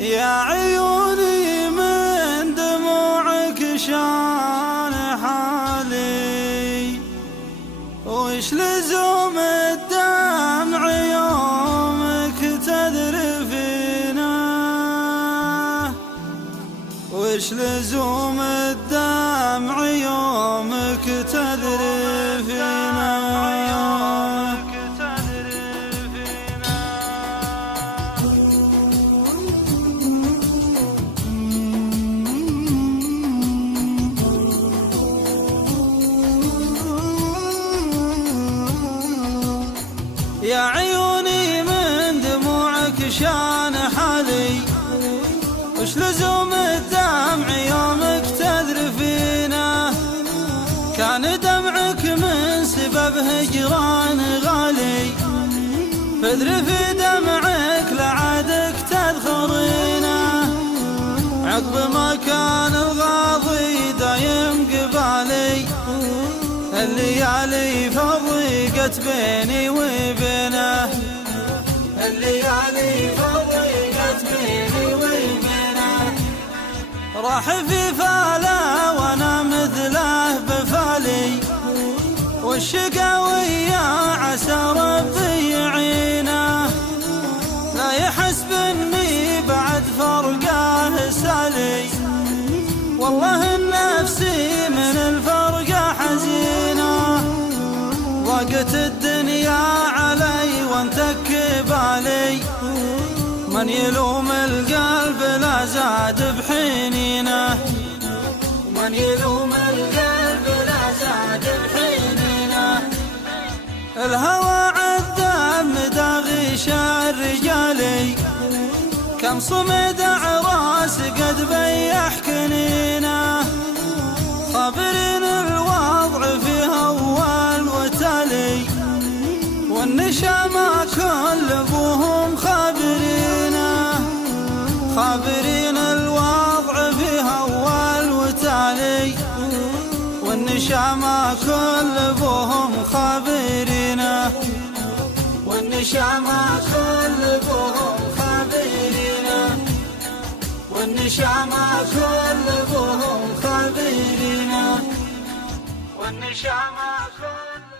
يا عيوني من دموعك شان حالي، وش لزوم الدمع يومك تذرفينا، وش لزوم الدمع يومك تذرفينا. يا عيوني من دموعك شان حالي، وش لزوم الدمع يومك تذرفينا، كان دمعك من سبب هجران غالي، فاذرفي دمعك لعادك تذخرينا، عقب ما كان الغاضي دايم قبالي، الليالي فرقت بيني وبينه، الليالي فرقت بيني وبينه، راح في فاله وانا مثله بفالي، والشقاوية عسى ربي يعينه، لا يحسب اني بعد فرقه سالي، والله نفسي من الفرقة حزينة، ضاقت الدنيا علي وانتك بالي، من يلوم القلب لا زاد بحنينه، من يلوم القلب لا زاد بحنينه، الهوى عذب مداغيش الرجالي، كم صمد عراس قد بيح كنينه، خابرين الوضع فيها اول وتالي، والنشامة كل ابوهم خابرينه، خابرين الوضع فيها اول وتالي، والنشامة كل ابوهم خابرينه، والنشامة كل ابوهم خابرينه، والنشامة كل ابوهم خابرينه، والنشامة